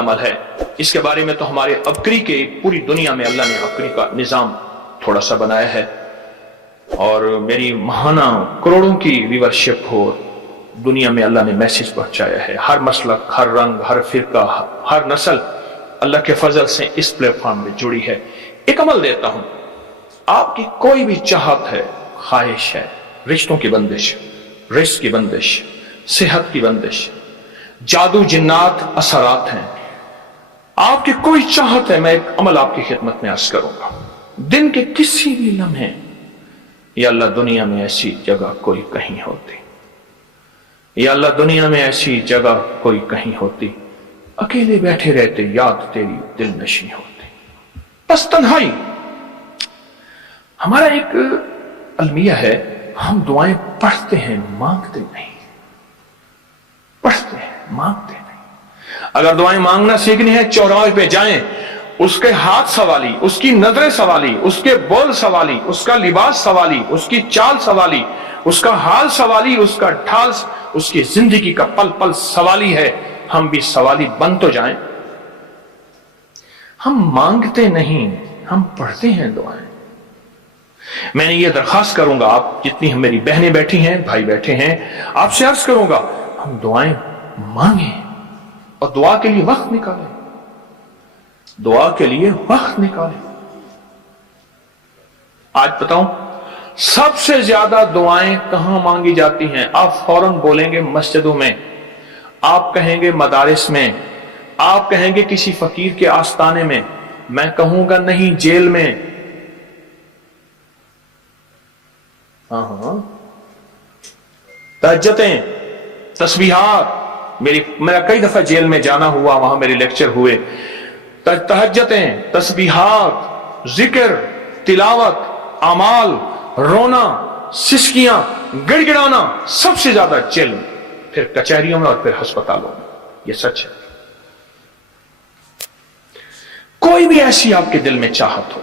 अमल है। इसके बारे में तो हमारे अबकरी के पूरी दुनिया में अल्लाह ने अबकरी का निज़ाम थोड़ा सा बनाया है, और मेरी महाना करोड़ों की व्यूअरशिप हो, दुनिया में अल्लाह ने मैसेज पहुंचाया है। हर मसलक, हर रंग, हर फिरका, हर नस्ल अल्लाह के फजल से इस प्लेटफॉर्म में जुड़ी है। एक अमल देता हूं, आपकी कोई भी चाहत है, ख्वाहिश है, रिश्तों की बंदिश, रिस्क की बंदिश, सेहत की बंदिश, जादू जिन्नात असरात हैं, आपकी कोई चाहत है, मैं एक अमल आपकी खिदमत में अर्ज करूंगा। दिन के किसी भी लम्हे, या अल्लाह दुनिया में ऐसी जगह कोई कहीं होती, या अल्लाह दुनिया में ऐसी जगह कोई कहीं होती, अकेले बैठे रहते याद तेरी दिल नशी होती, बस तन्हाई। हमारा एक अलमिया है, हम दुआएं पढ़ते हैं, मांगते नहीं। पढ़ते हैं, मांगते नहीं। अगर दुआएं मांगना सीखनी है, चौराहे पे जाएं, उसके हाथ सवाली, उसकी नजरें सवाली, उसके बोल सवाली, उसका लिबास सवाली, उसकी चाल सवाली, उसका हाल सवाली, उसका ढाल, उसकी जिंदगी का पल पल सवाली है। हम भी सवाली बन तो जाएं। हम मांगते नहीं, हम पढ़ते हैं दुआएं। मैंने ये दरखास्त करूंगा, आप जितनी मेरी बहनें बैठी हैं, भाई बैठे हैं, आपसे अर्ज करूंगा, हम दुआएं मांगें और दुआ के लिए वक्त निकालें, दुआ के लिए वक्त निकालें। आज बताऊं, सबसे ज्यादा दुआएं कहां मांगी जाती हैं? आप फौरन बोलेंगे मस्जिदों में, आप कहेंगे मदारिस में, आप कहेंगे किसी फकीर के आस्ताने में, मैं कहूंगा नहीं, जेल में। हाँ, तहज्जुदें, तस्बीहात, मेरा कई दफा जेल में जाना हुआ, वहां मेरे लेक्चर हुए। तहज्जुदें, तस्बीहात, जिक्र, तिलावत, अमाल, रोना, सिसकियां, गिड़गिड़ाना, सबसे ज्यादा जेल में, फिर कचहरियों में और फिर अस्पतालों में। यह सच है। कोई भी ऐसी आपके दिल में चाहत हो,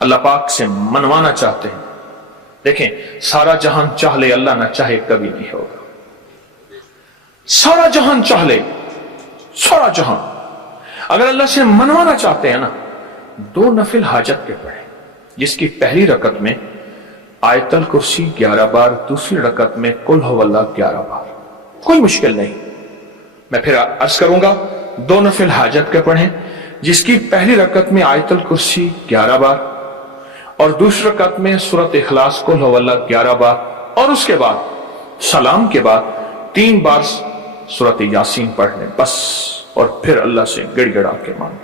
अल्लाह पाक से मनवाना चाहते हैं, देखें, सारा जहान चाह ले, अल्लाह ना चाहे कभी नहीं होगा। सारा जहान चाह ले, सारा जहान, अगर अल्लाह से मनवाना चाहते हैं ना, 2 नफिल हाजत के पढ़े, जिसकी पहली रकत में आयतल कुर्सी 11 बार, दूसरी रकत में कुल हुवल्लाह 11 बार। कोई मुश्किल नहीं। मैं फिर अर्ज करूंगा, 2 नफिल हाजत के पढ़ें, जिसकी पहली रकत में आयतल कुर्सी 11 बार और दूसरी रकत में सूरत इखलास कुल हुवल्लाह 11 बार, और उसके बाद सलाम के बाद 3 बार सूरत यासीन पढ़ लें बस, और फिर अल्लाह से गिड़गिड़ा के मांगे।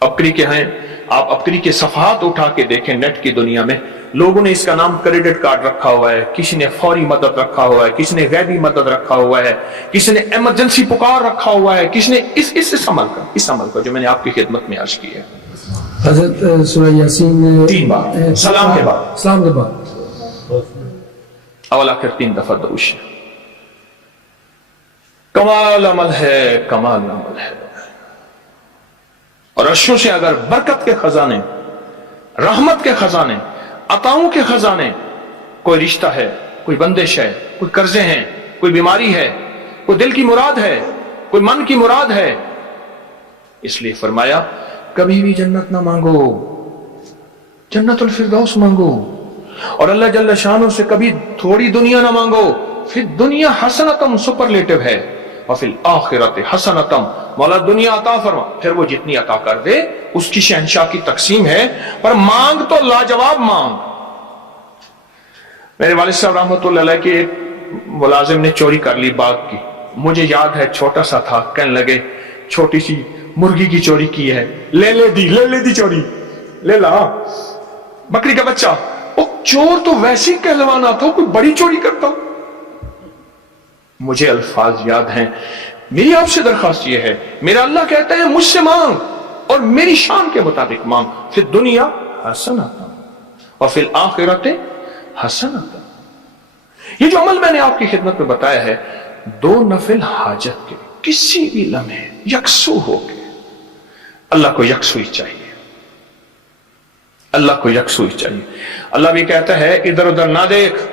अबकरी के हैं, आप अबकरी के सफहात उठा के देखें, नेट की दुनिया में लोगों ने इसका नाम क्रेडिट कार्ड रखा हुआ है, किसी ने फौरी मदद रखा हुआ है, किसी ने गैबी मदद रखा हुआ है, किसी ने इमरजेंसी पुकार रखा हुआ है, किसी ने इस अमल का जो मैंने आपकी खिदमत में अर्ज की है। हज़रत सूरह यासीन 3 बार सलाम के बाद, अवल आखिर 3 दफा दुरूद। कमाल अमल है, कमाल अमल है। और अर्शों से अगर बरकत के खजाने, रहमत के खजाने, अताओं के खजाने, कोई रिश्ता है, कोई बंदिश है, कोई कर्जे हैं, कोई बीमारी है, कोई दिल की मुराद है, कोई मन की मुराद है, इसलिए फरमाया कभी भी जन्नत ना मांगो, जन्नतुल फिरदौस मांगो, और अल्लाह जल्ल शानो से कभी थोड़ी दुनिया ना मांगो। फिर दुनिया हसनतम सुपरलेटिव है, और फिर आखिरत हसनतम, मौला दुनिया अता फरमा, फिर वो जितनी अता कर दे उसकी शहनशाह की तकसीम है, पर मांग तो लाजवाब मांग। मेरे वालिद साहब रहमतुल्लाह अलैह के एक मुलाजिम ने चोरी कर ली बाग की, मुझे याद है छोटा सा था, कहने लगे छोटी सी मुर्गी की चोरी की है, ले दी चोरी, ले ला बकरी का बच्चा। ओ चोर तो वैसे ही कहलवाना था, कोई बड़ी चोरी करता। मुझे अल्फाज याद हैं। मेरी आपसे दरखास्त यह है, मेरा अल्लाह कहता है मुझसे मांग और मेरी शान के मुताबिक मांग, फिर दुनिया हसनतम और फिर आखिरत हसनतम। ये जो अमल मैंने आपकी खिदमत में बताया है, 2 नफिल हाजत के किसी भी लम्हे यकसू हो के, अल्लाह को यकसुई चाहिए, अल्लाह को यकसुई चाहिए। अल्लाह भी कहता है इधर उधर ना देख।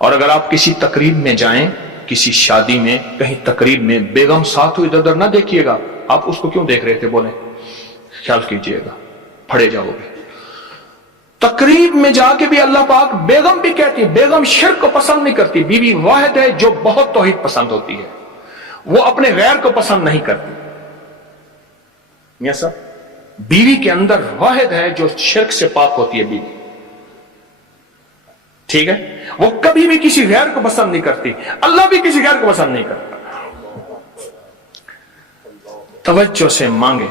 और अगर आप किसी तकरीब में जाएं کسی شادی میں کہیں تقریب میں بیگم ساتھ ہو ادھر ادھر نہ دیکھیے گا. آپ اس کو کیوں دیکھ رہے تھے بولیں؟ خیال کیجئے گا پھڑے جاؤ گے. تقریب میں جا کے بھی اللہ پاک بیگم بھی کہتی ہے. بیگم شرک کو پسند نہیں کرتی. بیوی واحد ہے جو بہت توحید پسند ہوتی ہے, وہ اپنے غیر کو پسند نہیں کرتی. میاں صاحب بیوی کے اندر واحد ہے جو شرک سے پاک ہوتی ہے بیوی, ٹھیک ہے, وہ کبھی بھی کسی غیر کو پسند نہیں کرتی. اللہ بھی کسی غیر کو پسند نہیں کرتا. توجہ سے مانگے.